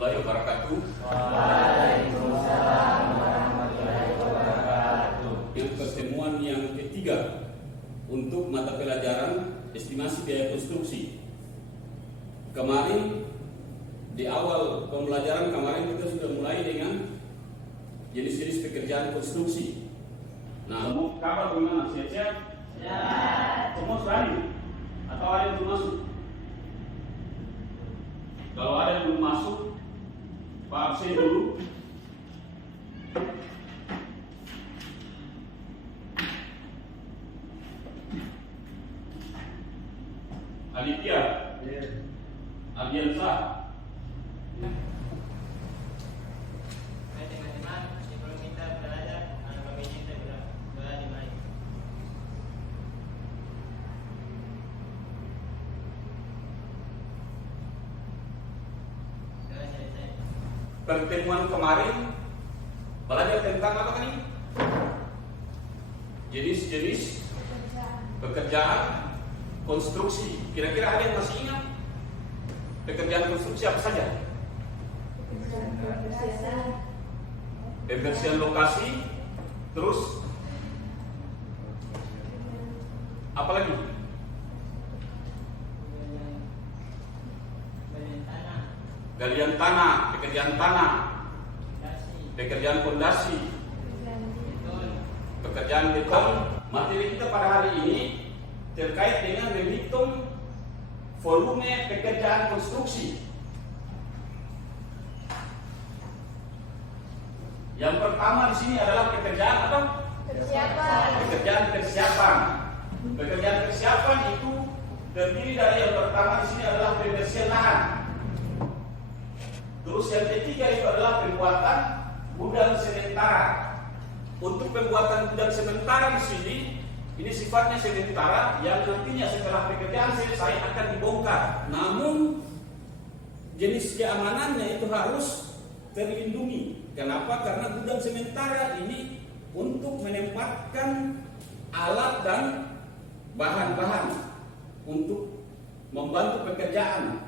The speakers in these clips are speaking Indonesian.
warahmatullahi wabarakatuh. Waalaikumsalam warahmatullahi wabarakatuh. Yang pertemuan yang ketiga untuk mata pelajaran estimasi biaya konstruksi. Kemarin di awal pembelajaran kemarin kita sudah mulai dengan jenis-jenis pekerjaan konstruksi. Nah, mau kabar gimana? Siap-siap? Siap. Semua sudah hadir? Atau ada yang belum masuk? Kalau ada yang belum masuk, Pak absen dulu. Aditya, Ardiansa. Hai teman-teman, sebelum kita belajar, kami minta doa dimulai. Doa selesai. Pertemuan kemarin belajar tentang apa kan ini? Jenis-jenis pekerjaan konstruksi. Kira-kira ada yang masih ingat? Pekerjaan konstruksi apa saja? Pembersihan lokasi, terus apa lagi? Galian tanah, pekerjaan tanah, pekerjaan fondasi, pekerjaan beton. Materi kita pada hari ini terkait dengan menghitung volume pekerjaan konstruksi. Yang pertama di sini adalah pekerjaan apa? Persiapan. Pekerjaan persiapan. Pekerjaan persiapan itu terdiri dari yang pertama di sini adalah pembersihan lahan. Terus yang ketiga itu adalah pembuatan gudang sementara. Untuk pembuatan gudang sementara di sini ini sifatnya sementara yang nantinya setelah pekerjaan selesai akan dibongkar. Namun jenis keamanannya itu harus terlindungi. Kenapa? Karena gudang sementara ini untuk menempatkan alat dan bahan-bahan untuk membantu pekerjaan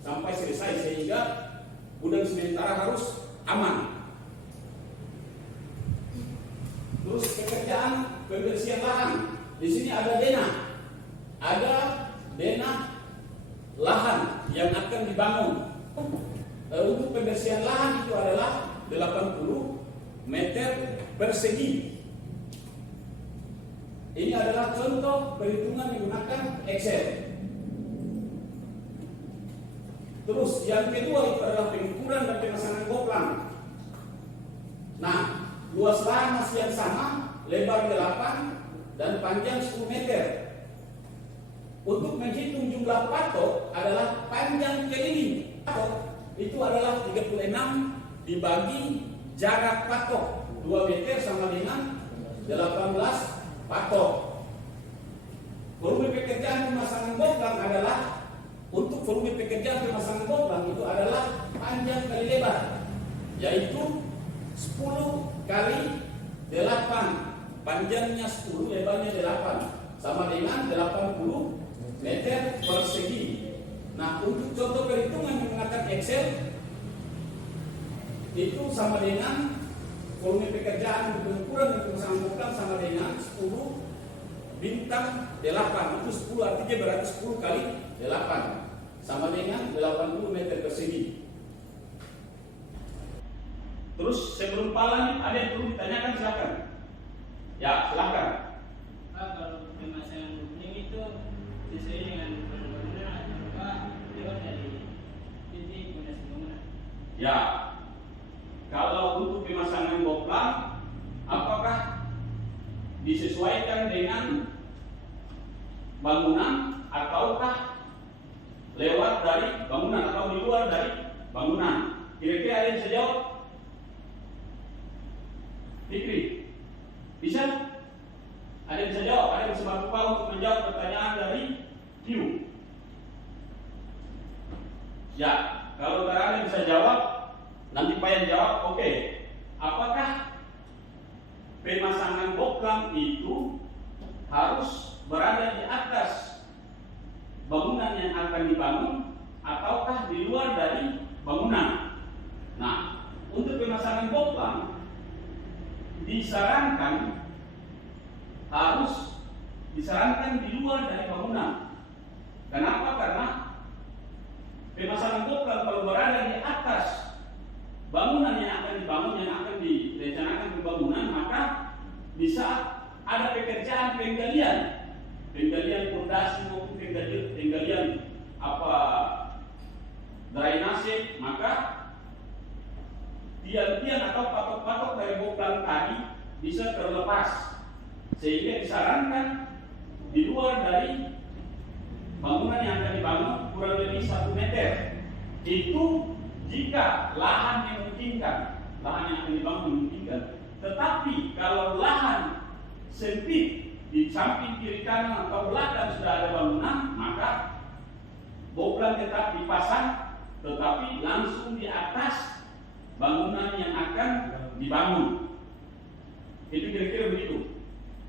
sampai selesai, sehingga gudang sementara harus aman. Terus pekerjaan pembersihan lahan. Di sini ada denah lahan yang akan dibangun. Untuk pembersihan lahan itu adalah 80 meter persegi. Ini adalah contoh perhitungan menggunakan Excel. Terus yang kedua itu adalah pengukuran dan pemasangan goplang. Nah, luas lahan masih yang sama, lebar 8 dan panjang 10 meter. Untuk menghitung jumlah patok adalah panjang keliling. Patok itu adalah 36 dibagi jarak patok 2 meter sama dengan 18 patok. Volume pekerjaan pemasangan goplang adalah untuk volume pekerjaan pemasangan goplang itu adalah panjang kali lebar, yaitu 10 kali 8. Panjangnya 10, lebarnya 8, sama dengan 80 meter persegi. Nah, untuk contoh perhitungan menggunakan Excel itu sama dengan volume pekerjaan pengukuran dan pemasangan goplang sama dengan 10 bintang 8. Itu 10 artinya berarti 10 kali 8 sama dengan 80 meter persegi. Terus sebelum lanjut ada yang perlu ditanyakan, silakan. Ya, silakan. Pak, kalau pemasangan gunting itu sesuai dengan bangunan atau lewat dari titik fondasi bangunan? Ya, kalau untuk pemasangan goplang, apakah disesuaikan dengan bangunan ataukah lewat dari bangunan atau di luar dari bangunan? Kira-kira ada yang bisa jawab? Fikri, bisa? Ada yang bisa jawab? Ada yang bisa bantu Pak untuk menjawab pertanyaan dari Q? Ya, kalau tak ada yang bisa jawab, nanti Pak yang jawab. Oke, apakah pemasangan goplang itu harus berada di atas bangunan yang akan dibangun ataukah di luar dari bangunan? pemasangan goplang harus disarankan di luar dari bangunan. Kenapa? Karena pemasangan goplang kalau berada di atas bangunan yang akan dibangun, yang akan direncanakan pembangunan, maka di saat ada pekerjaan penggalian fondasi maupun penggalian drainase, maka tiang-tiang atau patok-patok dari goplang tadi bisa terlepas, sehingga disarankan di luar dari bangunan yang akan dibangun kurang lebih 1 meter. Itu jika lahan yang memungkinkan, lahan yang akan dibangun memungkinkan. Tetapi kalau lahan sempit di samping kiri kanan atau belakang sudah ada bangunan, maka goplang tetap dipasang, tetapi langsung di atas bangunan yang akan dibangun. Itu kira-kira begitu.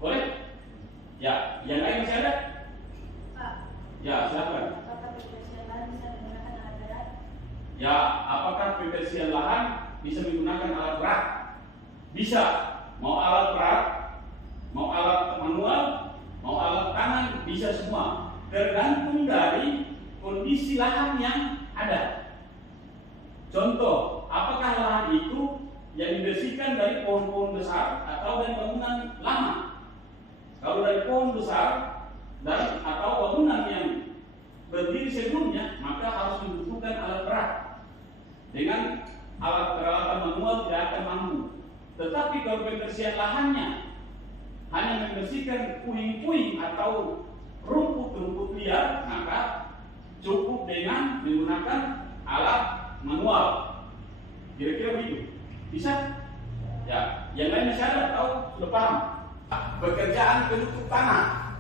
Boleh? Ya, yang lain masih ada? Pak. Ya, silakan. Apakah pembersihan lahan bisa menggunakan alat berat? Ya, apakah pembersihan lahan bisa menggunakan alat berat? Bisa. Mau alat berat, mau alat manual, mau alat tangan, bisa semua. Tergantung dari kondisi lahan yang ada. Contoh, apakah lahan itu yang dibersihkan dari pohon-pohon besar atau dari bangunan lama? Kalau dari pohon besar atau bangunan yang berdiri sebelumnya, maka harus membutuhkan alat berat. Dengan alat peralatan manual tidak akan mampu. Tetapi kalau pembersihan lahannya hanya membersihkan puing-puing atau rumput-rumput liar, maka cukup dengan menggunakan alat manual. Kira-kira begitu. Bisa? Ya, yang lain masih ada atau sudah paham? Pekerjaan penutup tanah.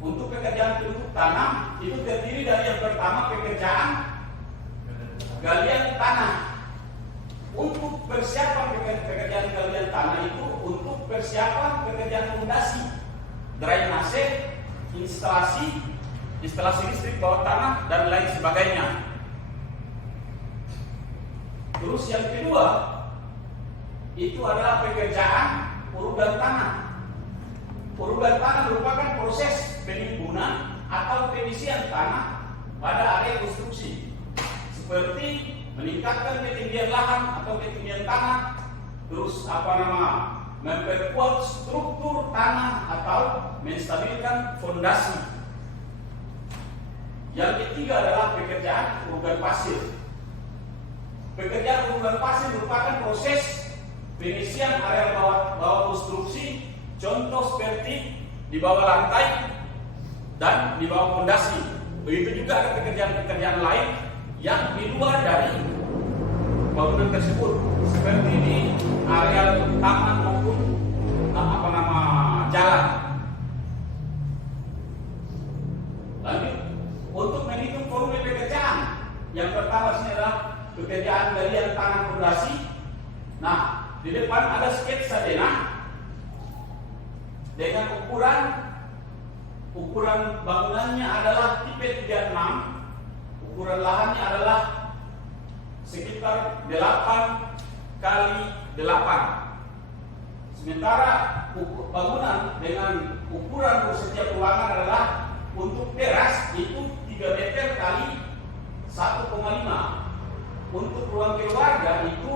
Untuk pekerjaan penutup tanah itu terdiri dari yang pertama pekerjaan galian tanah. Untuk persiapan pekerjaan galian tanah itu untuk persiapan pekerjaan fondasi, drainase, instalasi listrik bawah tanah dan lain sebagainya. Terus yang kedua itu adalah pekerjaan urugan tanah. Urugan tanah merupakan proses penimbunan atau pengisian tanah pada area konstruksi, seperti meningkatkan ketinggian lahan atau ketinggian tanah, terus memperkuat struktur tanah atau menstabilkan fondasi. Yang ketiga adalah pekerjaan urugan pasir. Pekerjaan urugan pasir merupakan proses pengisian area bawah konstruksi, contoh seperti di bawah lantai dan di bawah fondasi. Begitu juga ada pekerjaan-pekerjaan lain yang di luar dari bangunan tersebut, seperti di area taman maupun jalan. Lanjut, untuk menghitung volume pekerjaan, yang pertama sini adalah pekerjaan galian tanah fondasi. Nah, di depan ada sketsa dengan ukuran bangunannya adalah tipe 36, ukuran lahannya adalah sekitar 8 kali 8. Sementara bangunan dengan ukuran setiap ruangan adalah untuk teras itu 3 meter kali 1,5. Untuk ruang keluarga itu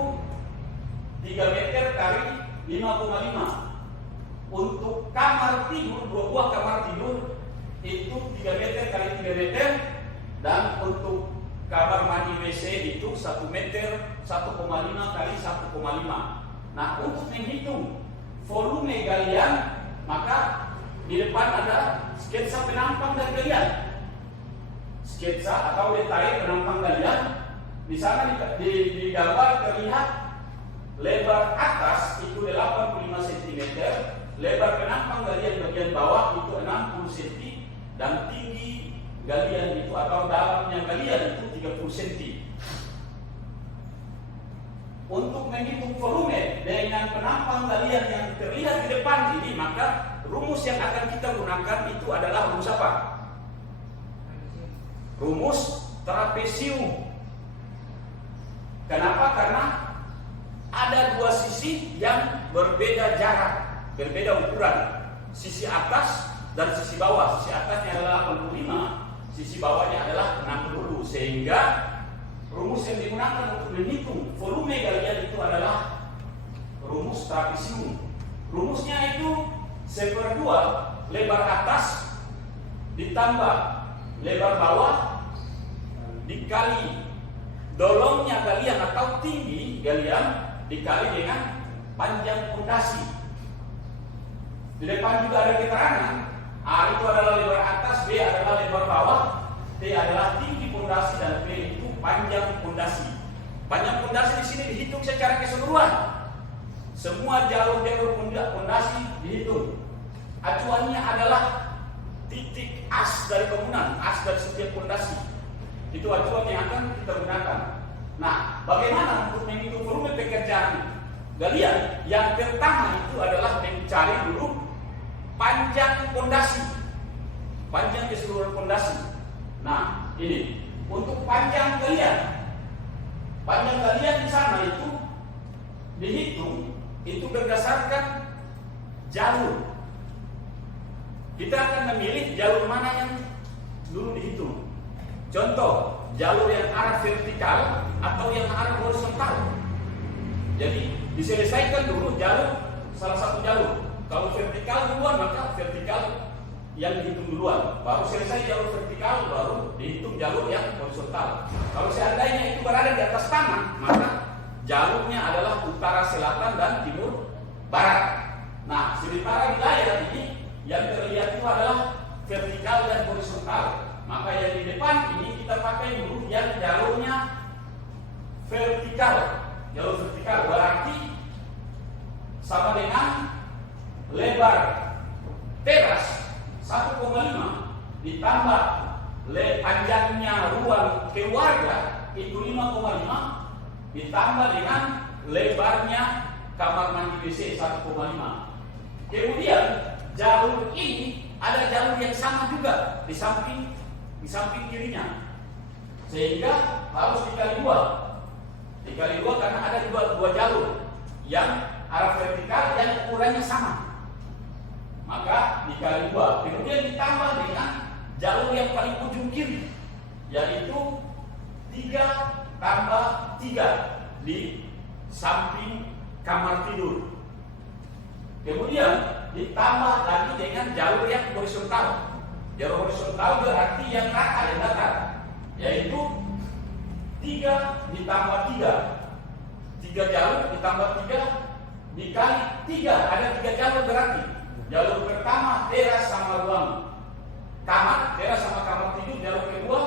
3 meter kali 5,5. Untuk kamar tidur, 2 buah kamar tidur itu 3 meter kali 3 meter. Dan untuk kamar mandi WC itu 1 meter 1,5 kali 1,5. Nah, untuk menghitung volume galian, maka di depan ada sketsa penampang dan galian. Sketsa atau detail penampang galian. Di sana di gambar terlihat lebar atas itu 85 cm, lebar penampang galian bagian bawah itu 60 cm, dan tinggi galian itu atau dalamnya galian itu 30 cm. Untuk menghitung volume dengan penampang galian yang terlihat di depan ini, maka rumus yang akan kita gunakan itu adalah rumus apa? Rumus trapesium. Kenapa? Karena ada dua sisi yang berbeda jarak, berbeda ukuran. Sisi atas dan sisi bawah. Sisi atasnya adalah 85, sisi bawahnya adalah 60. Sehingga rumus yang digunakan untuk menghitung volume galian itu adalah rumus trapesium. Rumusnya itu 1/2 lebar atas ditambah lebar bawah dikali dolongnya galian atau tinggi galian dikali dengan panjang pondasi. Di depan juga ada keterangan A itu adalah lebar atas, B adalah lebar bawah, T adalah tinggi pondasi, dan P itu panjang pondasi. Panjang pondasi di sini dihitung secara keseluruhan. Semua jalur-jalur pondasi dihitung. Acuannya adalah titik as dari bangunan, as dari setiap pondasi. Itu acuan yang akan kita gunakan. Nah, bagaimana untuk menghitung volume pekerjaan galian? Yang pertama itu adalah mencari dulu panjang pondasi, panjang keseluruhan pondasi. Nah, ini untuk panjang galian di sana itu dihitung itu berdasarkan jalur. Kita akan memilih jalur mana yang dulu dihitung. Contoh, jalur yang arah vertikal atau yang arah horizontal. Jadi diselesaikan dulu salah satu jalur. Kalau vertikal duluan, maka vertikal yang dihitung duluan. Baru selesai jalur vertikal, baru dihitung jalur yang horizontal. Kalau seandainya itu berada di atas tanah, maka jalurnya adalah utara, selatan, dan timur, barat. Nah, sementara wilayah ini yang terlihat itu adalah vertikal dan horizontal. Maka yang di depan ini kita pakai dulu yang jalurnya vertikal. Jalur vertikal berarti sama dengan lebar teras 1,5 ditambah panjangnya ruang keluarga itu 5,5 ditambah dengan lebarnya kamar mandi WC 1,5. Kemudian jalur ini ada jalur yang sama juga di samping kirinya, sehingga harus dikali dua karena ada dua jalur yang arah vertikal yang ukurannya sama, maka dikali 2. Kemudian ditambah dengan jalur yang paling ujung kiri, yaitu 3 tambah 3 di samping kamar tidur. Kemudian ditambah lagi dengan jalur yang horizontal. Jalur horizontal berarti yang rata, yang datar, yaitu 3 ditambah 3 jalur ditambah 3 dikali 3. Ada 3 jalur berarti jalur pertama teras sama ruang kamar, teras sama kamar tidur. Jalur kedua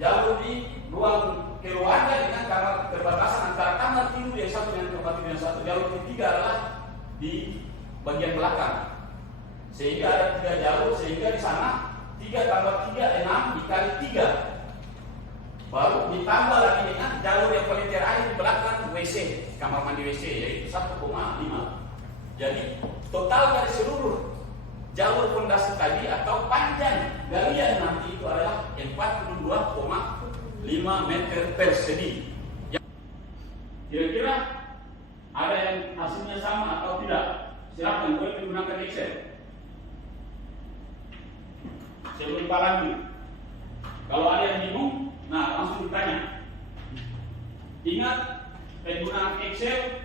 jalur di ruang keluarga dengan kamar, perbatasan antara kamar tidur yang satu dengan kamar tidur yang satu. Jalur ketiga adalah di bagian belakang, sehingga ada 3 jalur. Sehingga di sana 3 tambah 3 6 dikali 3, baru ditambah lagi dengan jalur yang paling terakhir di belakang WC, kamar mandi WC, yaitu 1,5. Jadi total dari seluruh jalur pondasi tadi atau panjang galian nanti itu adalah 42,5 meter persegi. Kira-kira ada yang hasilnya sama atau tidak? Silakan, boleh menggunakan Excel. Sebelum lanjut, kalau ada yang bingung, nah langsung ditanya. Ingat, penggunaan Excel,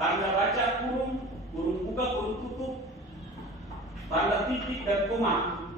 tanda baca kurung, kurung buka, kurung tutup, tanda titik dan koma.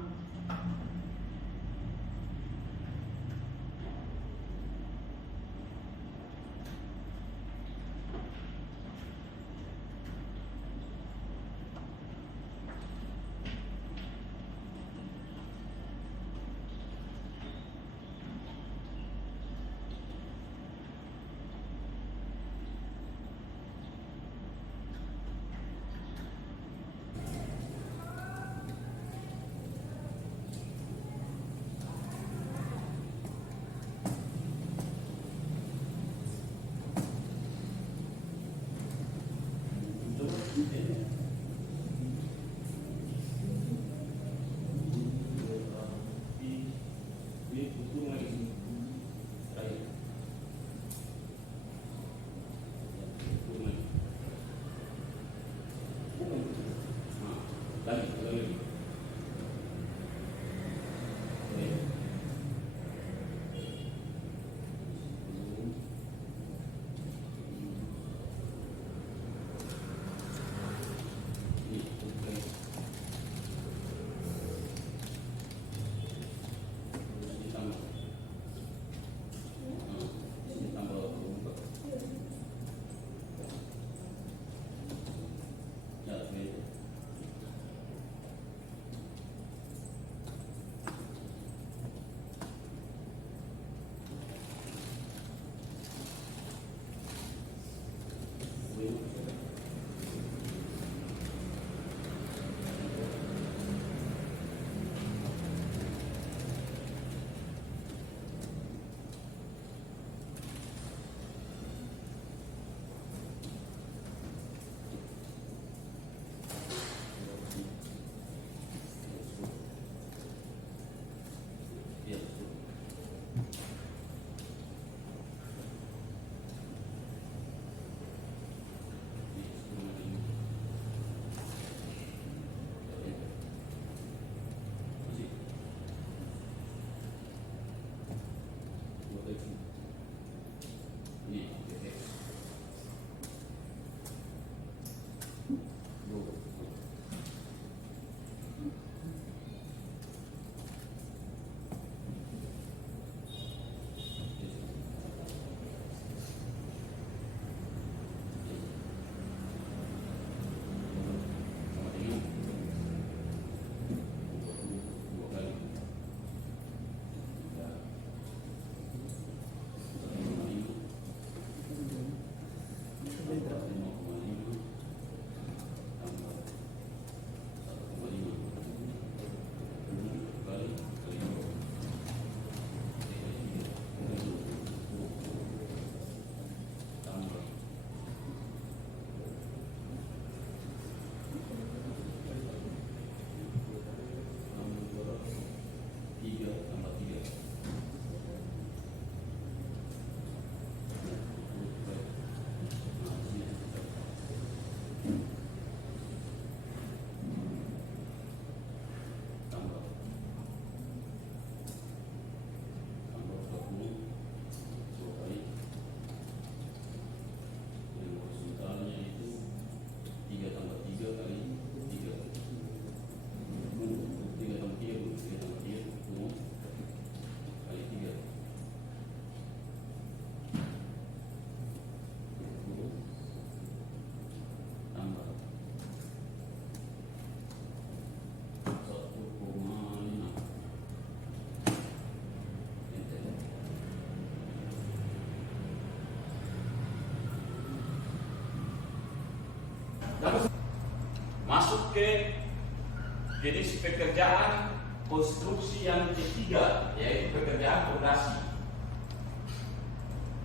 jenis pekerjaan konstruksi yang ketiga, yaitu pekerjaan fondasi.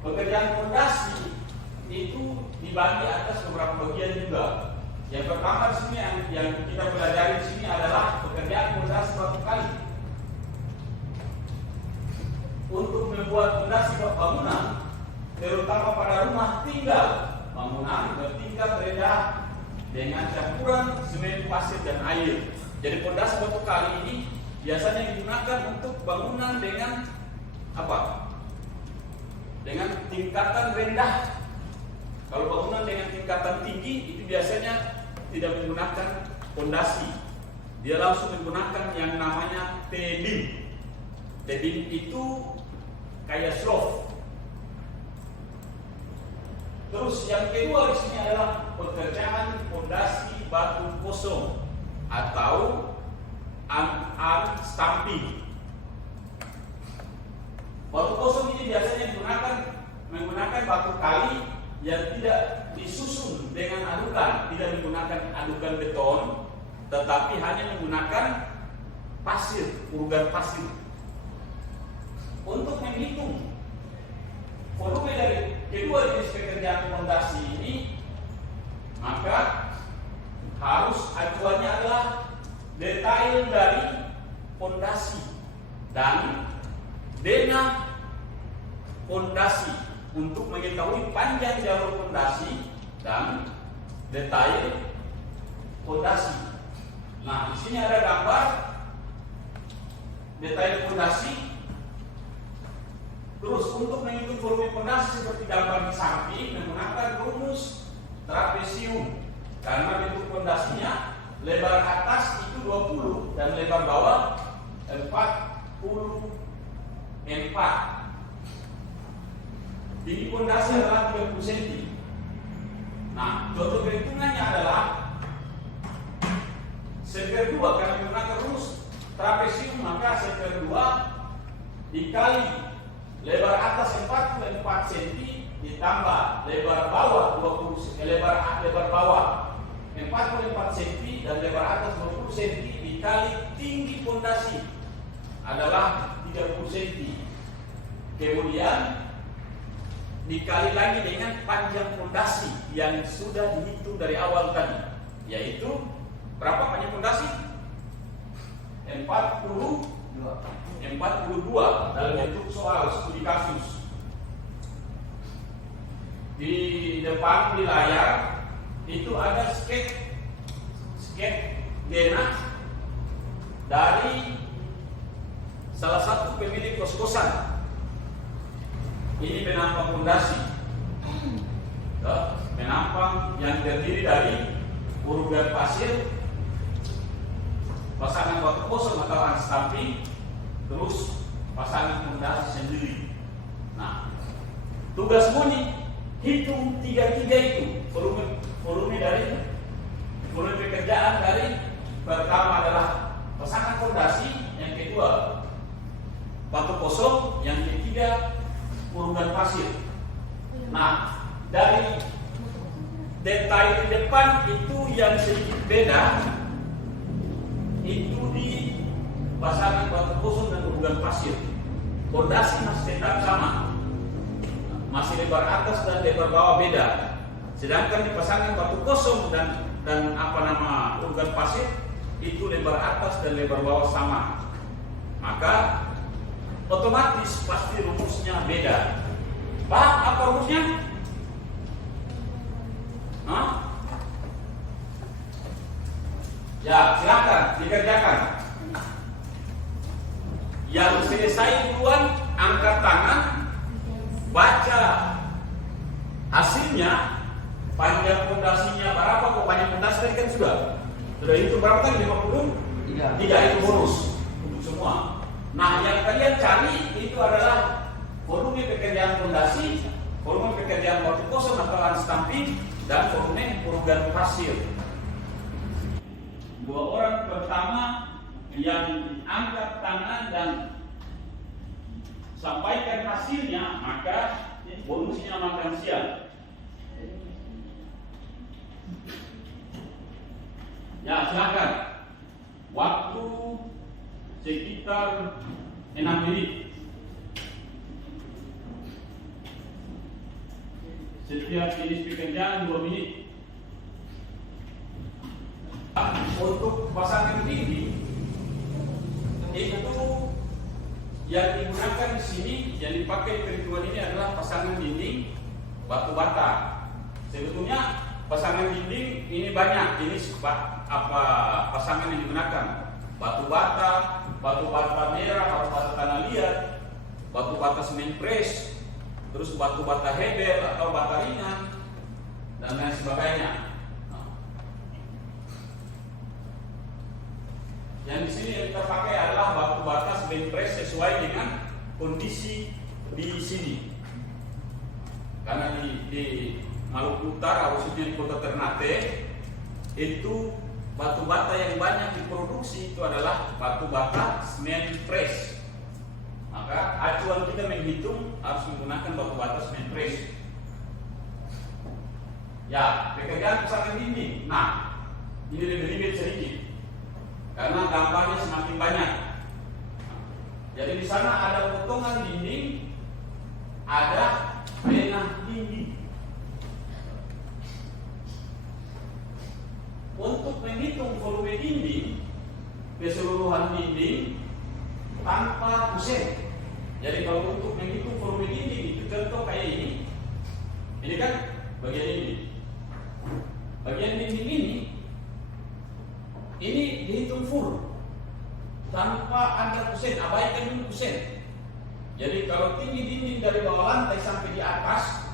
Pekerjaan fondasi itu dibagi atas beberapa bagian juga. Yang pertama di sini yang kita pelajari di sini adalah pekerjaan fondasi batu kali. Untuk membuat fondasi bangunan, terutama pada rumah tinggal, bangunan bertingkat rendah dengan campuran semen, pasir, dan air. Jadi fondasi batu kali ini biasanya digunakan untuk bangunan dengan apa? Dengan tingkatan rendah. Kalau bangunan dengan tingkatan tinggi itu biasanya tidak menggunakan fondasi. Dia langsung menggunakan yang namanya T-beam. T-beam itu kayak slope. Terus yang kedua di sini adalah pekerjaan fondasi batu kosong atau stamping. Batu kosong ini biasanya menggunakan batu kali yang tidak disusun dengan adukan, tidak menggunakan adukan beton, tetapi hanya menggunakan pasir, urugan pasir. Untuk menghitung volume dari kedua jenis pekerjaan fondasi ini, maka harus acuannya adalah detail dari fondasi dan denah fondasi untuk mengetahui panjang jalur fondasi dan detail fondasi. Nah, di sini ada gambar detail fondasi. Terus untuk menghitung volume fondasi seperti gambar di samping menggunakan rumus trapesium, karena bentuk fondasinya lebar atas itu 20 dan lebar bawah 44. Tinggi fondasi adalah 30 cm. Nah, contoh perhitungannya adalah seper 2, karena menggunakan rumus trapesium, maka seper 2 dikali lebar atas 44 cm ditambah lebar bawah 20 lebar bawah 44 cm dan lebar atas 20 cm dikali tinggi fondasi adalah 30 cm. Kemudian dikali lagi dengan panjang fondasi yang sudah dihitung dari awal tadi, yaitu berapa panjang fondasi? 42 dalam bentuk soal studi kasus. Di depan di layar itu ada sketch denah dari salah satu pemilik kos-kosan. Ini penampang fondasi, penampang yang terdiri dari urugan pasir, pasangan batu kosong atau stamping, terus pasangan fondasi sendiri. Nah, tugasmu nih hitung tiga-tiga itu volume dari volume pekerjaan dari pertama adalah pasangan fondasi, yang kedua batu kosong, yang ketiga urugan pasir. Nah, dari detail di depan itu yang sedikit beda, itu di pasangan batu kosong dan urugan pasir. Fondasi masih tetap sama, masih lebar atas dan lebar bawah beda. Sedangkan di pasangan batu kosong dan urugan pasir itu lebar atas dan lebar bawah sama. Maka otomatis pasti rumusnya beda. Pak, apa rumusnya? Ya, silakan dikerjakan. Yang selesai duluan angkat tangan, baca hasilnya, panjang fondasinya berapa, kok panjang fondasi tadi kan sudah itu berapa tadi? 53 itu bonus untuk semua. Nah, yang kalian cari itu adalah volume pekerjaan fondasi, volume pekerjaan batu kosong atau stamping, dan volume urugan pasir. Dua orang pertama yang angkat tangan dan sampaikan hasilnya, maka bonusnya makan siang. Ya, silakan. waktu sekitar 6 menit. Setiap jenis pekerjaan 2 menit. Untuk pasangan dinding itu yang digunakan di sini, yang dipakai perhitungan ini adalah pasangan dinding batu bata. Sebetulnya pasangan dinding ini banyak jenis pasangan yang digunakan. Batu bata merah, batu bata tanah liat, batu bata semen press, terus batu bata hebel atau bata ringan, dan lain sebagainya. Yang di sini yang kita pakai adalah batu bata semen press sesuai dengan kondisi di sini. Karena di Maluku Utara, khususnya di Kota Ternate, itu batu bata yang banyak diproduksi itu adalah batu bata semen press. Maka acuan kita menghitung harus menggunakan batu bata semen press. Ya, pekerjaan pasangan dinding. Nah, ini lebih ribet sedikit karena gambarnya semakin banyak. Jadi di sana ada potongan dinding, ada denah dinding. Untuk menghitung volume dinding, keseluruhan dinding tanpa kusen. Jadi kalau untuk menghitung volume dinding itu contoh kayak ini kan bagian ini. Bagian dinding ini dihitung full tanpa ada kusen, abaikan dulu kusen. Jadi kalau tinggi dinding dari bawah lantai sampai di atas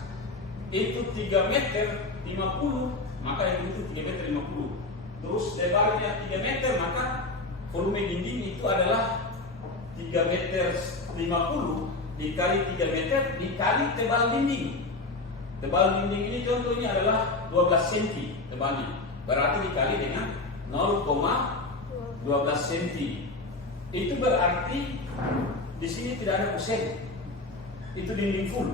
itu 3 meter 50, maka yang itu 3 meter 50. Terus lebarnya 3 meter, maka volume dinding itu adalah 3 meter 50 dikali 3 meter dikali tebal dinding. Tebal dinding ini contohnya adalah 12 cm tebalnya. Berarti dikali dengan 0,12 cm. Itu berarti di sini tidak ada kusen. Itu dinding full.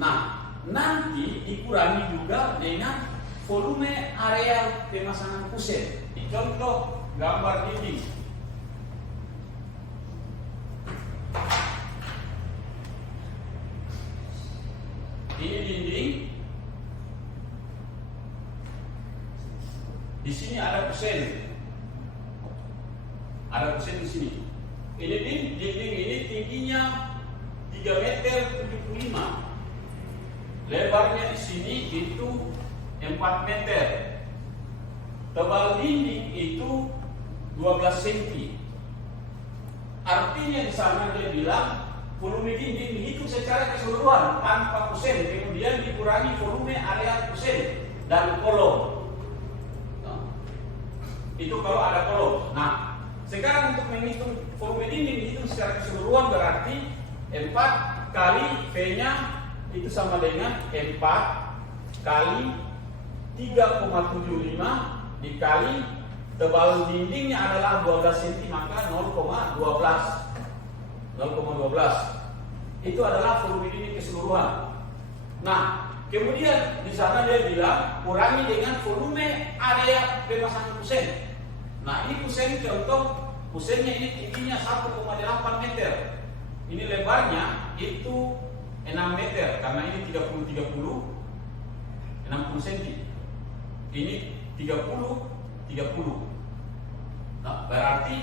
Nah, nanti dikurangi juga dengan volume area pemasangan kusen. Contoh gambar dinding. Ini dinding. Di sini ada kusen. Ada kusen di sini. Ini dinding ini tingginya 3 meter 75. Lebarnya di sini itu 4 meter. Tebal dinding itu 12 cm. Artinya di sana dia bilang volume dinding dihitung secara keseluruhan tanpa kusen, kemudian dikurangi volume area kusen dan kolom. Itu kalau ada kolom. Nah, sekarang untuk menghitung volume dinding dihitung secara keseluruhan berarti 4 kali V-nya itu sama dengan 4 kali 3,75 dikali tebal dindingnya adalah 12 cm, maka 0,12. Itu adalah volume dinding keseluruhan. Nah, kemudian di sana dia bilang kurangi dengan volume area pemasangan kusen. Nah, ini kusen contoh, kusennya ini tingginya 1,8 meter. Ini lebarnya itu 6 meter karena ini 30 cm. Ini 30. Nah, berarti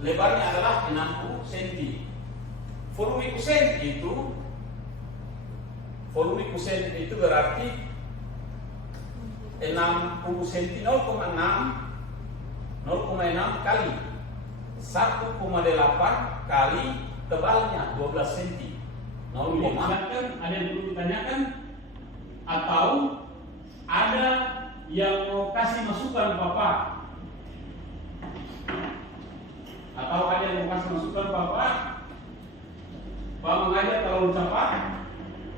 lebarnya adalah 60 cm. Volume kusen itu berarti 60 cm 0,6 kali 1,8 kali tebalnya 12 cm. Ada yang perlu ditanyakan atau ada yang mau kasih masukan Bapak? Atau ada yang mau kasih masukan Bapak? Pak mengajar terlalu cepat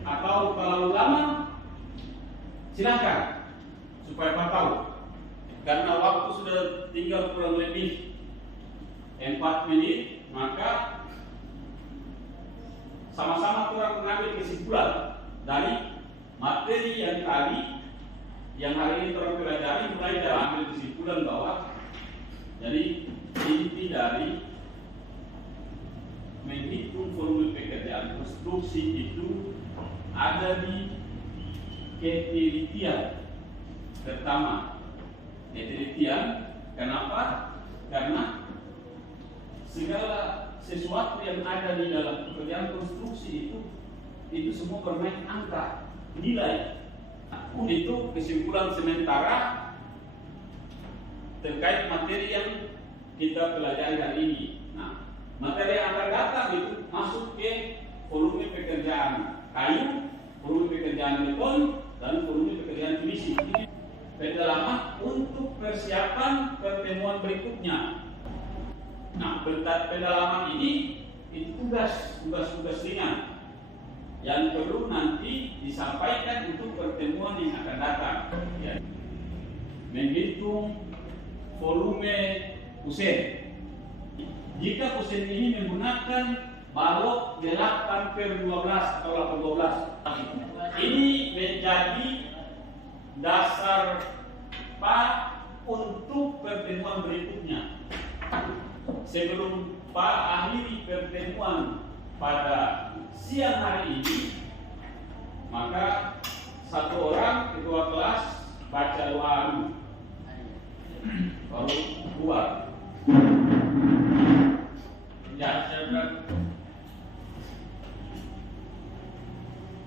atau terlalu lama? Silakan supaya Pak tahu. Karena waktu sudah tinggal kurang lebih 4 menit, maka sama-sama kurang mengambil kesimpulan dari materi yang tadi yang hari ini terang pelajari, mulai dari ambil kesimpulan bahwa Jadi inti dari menghitung volume pekerjaan konstruksi itu ada di ketelitian. Pertama, ketelitian. Kenapa? Karena segala sesuatu yang ada di dalam pekerjaan konstruksi itu semua bermain angka, nilai. Itu kesimpulan sementara terkait materi yang kita pelajari hari ini. Nah, materi yang akan datang itu masuk ke volume pekerjaan kayu, volume pekerjaan beton, dan volume pekerjaan finishing. Ini pendalaman untuk persiapan pertemuan berikutnya. Nah, pendalaman ini itu tugas ringan yang perlu nanti disampaikan untuk pertemuan yang akan datang. Ya. Menghitung volume pusen. Jika pusen ini menggunakan balok 8/12 atau 8/12, ini menjadi dasar Pak untuk pertemuan berikutnya. Sebelum Pak akhiri pertemuan pada siang hari ini, maka satu orang ketua kelas baca doa dulu, baru keluar. Ya, silakan.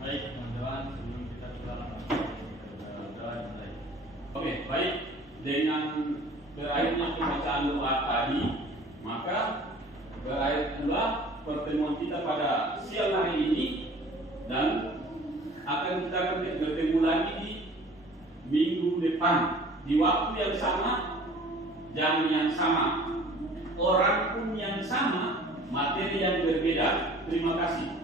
Baik, teman-teman, sebelum kita mulai. Oke, baik. Dengan berakhirnya pembacaan doa tadi, maka berakhir pula pertemuan kita pada siang hari ini, dan kita akan bertemu lagi di minggu depan di waktu yang sama, jam yang sama, orang pun yang sama, materi yang berbeda. Terima kasih.